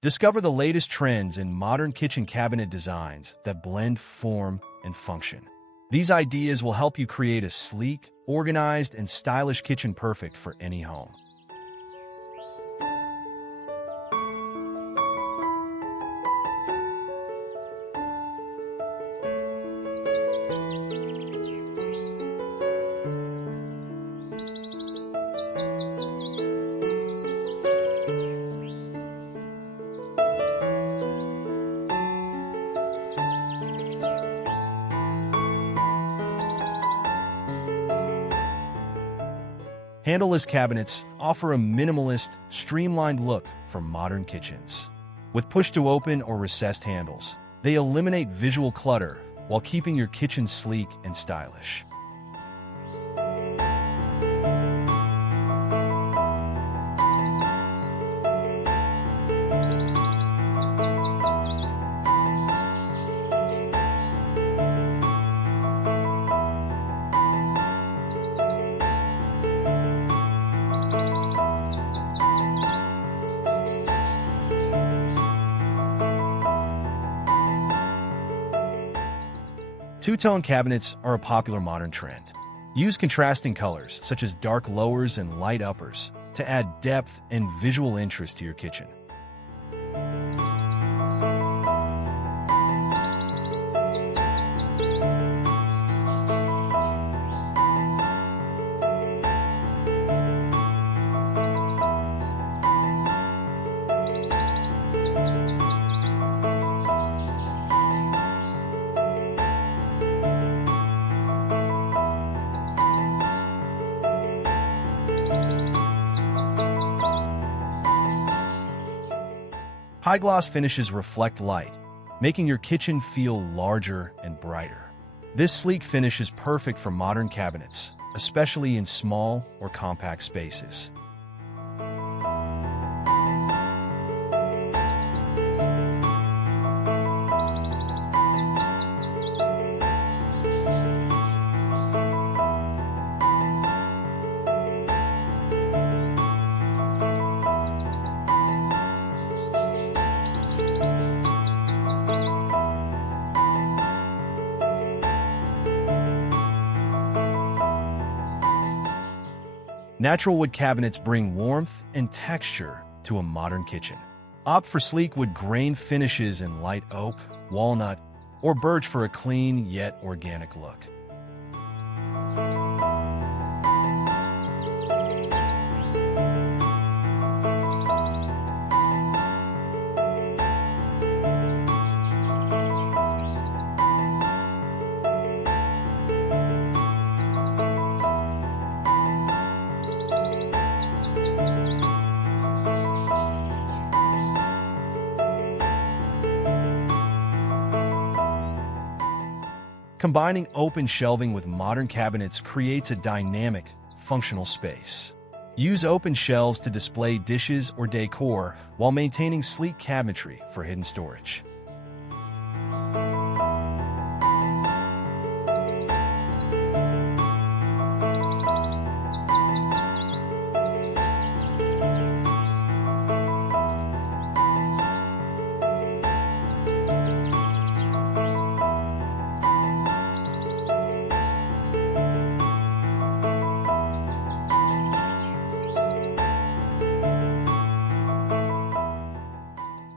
Discover the latest trends in modern kitchen cabinet designs that blend form and function. These ideas will help you create a sleek, organized, and stylish kitchen perfect for any home. Handleless cabinets offer a minimalist, streamlined look for modern kitchens. With push-to-open or recessed handles, they eliminate visual clutter while keeping your kitchen sleek and stylish. Two-tone cabinets are a popular modern trend. Use contrasting colors, such as dark lowers and light uppers, to add depth and visual interest to your kitchen. High-gloss finishes reflect light, making your kitchen feel larger and brighter. This sleek finish is perfect for modern cabinets, especially in small or compact spaces. Natural wood cabinets bring warmth and texture to a modern kitchen. Opt for sleek wood grain finishes in light oak, walnut, or birch for a clean yet organic look. Combining open shelving with modern cabinets creates a dynamic, functional space. Use open shelves to display dishes or decor while maintaining sleek cabinetry for hidden storage.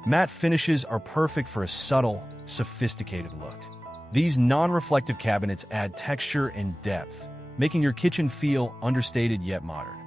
Matte finishes are perfect for a subtle, sophisticated look. These non-reflective cabinets add texture and depth, making your kitchen feel understated yet modern.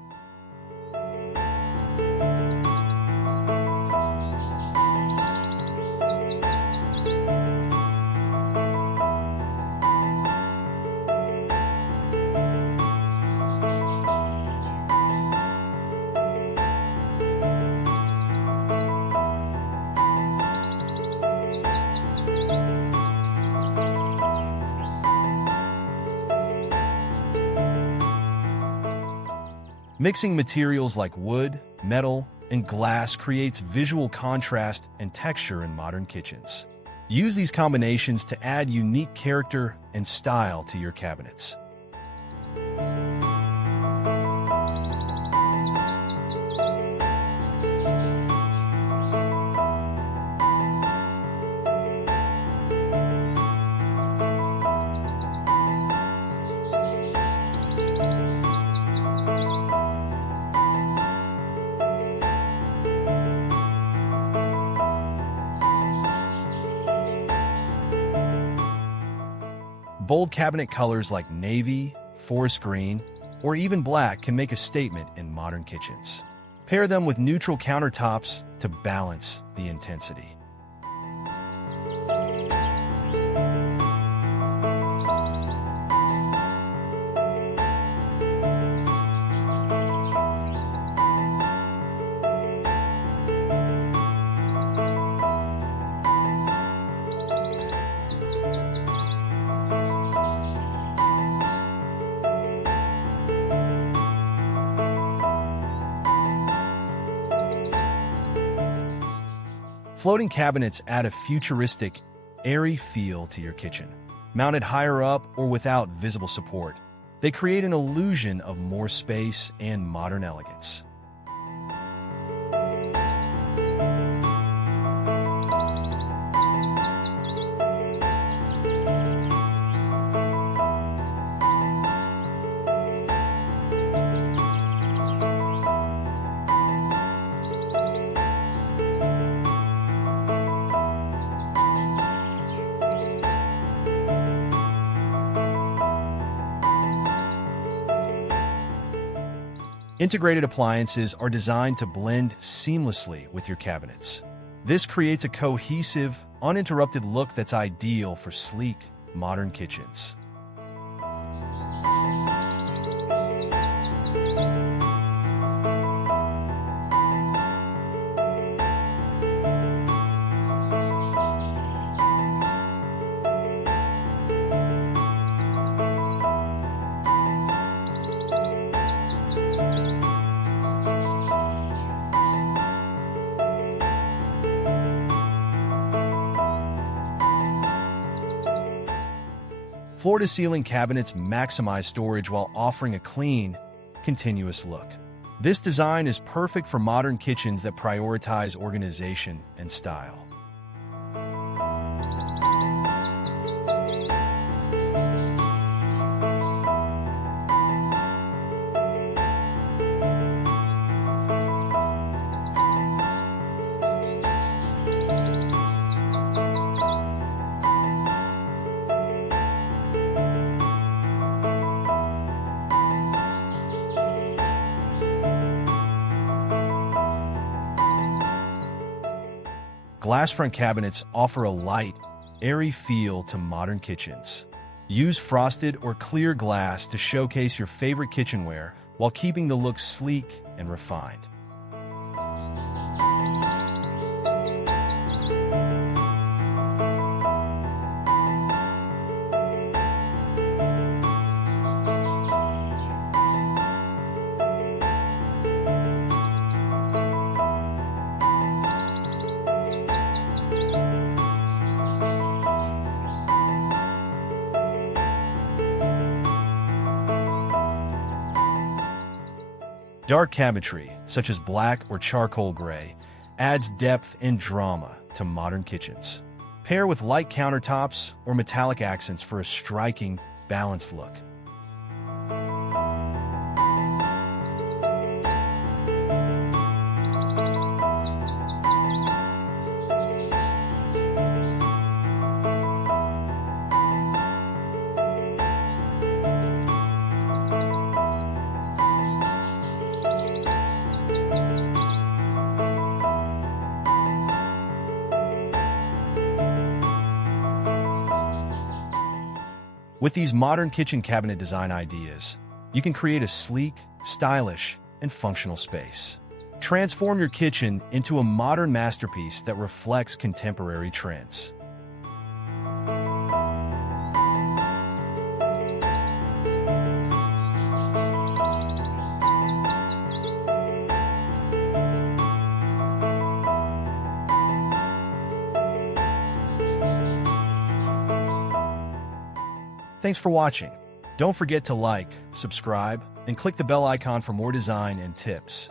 Mixing materials like wood, metal, and glass creates visual contrast and texture in modern kitchens. Use these combinations to add unique character and style to your cabinets. Bold cabinet colors like navy, forest green, or even black can make a statement in modern kitchens. Pair them with neutral countertops to balance the intensity. Floating cabinets add a futuristic, airy feel to your kitchen. Mounted higher up or without visible support, they create an illusion of more space and modern elegance. Integrated appliances are designed to blend seamlessly with your cabinets. This creates a cohesive, uninterrupted look that's ideal for sleek, modern kitchens. Floor-to-ceiling cabinets maximize storage while offering a clean, continuous look. This design is perfect for modern kitchens that prioritize organization and style. Glass front cabinets offer a light, airy feel to modern kitchens. Use frosted or clear glass to showcase your favorite kitchenware while keeping the look sleek and refined. Dark cabinetry, such as black or charcoal gray, adds depth and drama to modern kitchens. Pair with light countertops or metallic accents for a striking, balanced look. With these modern kitchen cabinet design ideas, you can create a sleek, stylish, and functional space. Transform your kitchen into a modern masterpiece that reflects contemporary trends. Thanks for watching. Don't forget to like, subscribe, and click the bell icon for more design and tips.